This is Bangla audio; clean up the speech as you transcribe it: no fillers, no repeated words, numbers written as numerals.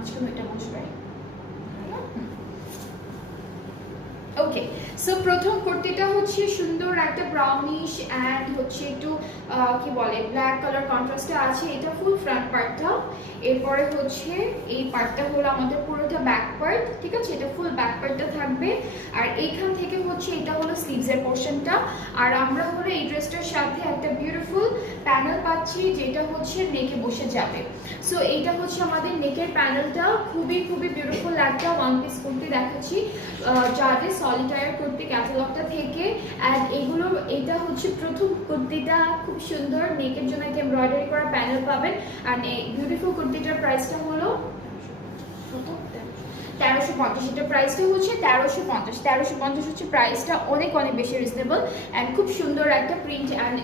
মাঝখানে এটা বসবে। ওকে, সো প্রথম কুর্তিটা হচ্ছে সুন্দর একটা ব্রাউনিশ অ্যান্ড হচ্ছে একটু কি বলে ব্ল্যাক কালার কন্ট্রাস্টে আছে, এটা ফুল ফ্রন্ট পার্টটা। এরপরে হচ্ছে এই পার্টটা হলো আমাদের পুরোটা ব্যাক পার্ট, ঠিক আছে, এটা ফুল ব্যাক পার্টটা থাকবে। আর এইখান থেকে হচ্ছে এটা হলো স্লিভসের পোর্শনটা। আর আমরা হলো এই ড্রেসটার সাথে একটা বিউটিফুল প্যানেল পাচ্ছি যেটা হচ্ছে নেকে বসে যাবে। সো এইটা হচ্ছে আমাদের নেকের প্যানেলটা, খুবই খুবই বিউটিফুল একটা ওয়ান পিস কুর্তি দেখাচ্ছি যাদের সলিটায়ার কুর্তি ক্যাটালগটা থেকে। অ্যান্ড এগুলো এটা হচ্ছে প্রথম কুর্তিটা, খুব সুন্দর নেকের জন্য একটা এমব্রয়ডারি করা প্যানেল পাবেন। আর এই বিউটিফুল কুর্তিটার প্রাইসটা হলো 1350। এটার প্রাইসটা হচ্ছে 1350। 1350 হচ্ছে প্রাইসটা, অনেক অনেক বেশি রিজনেবল অ্যান্ড খুব সুন্দর একটা প্রিন্ট অ্যান্ড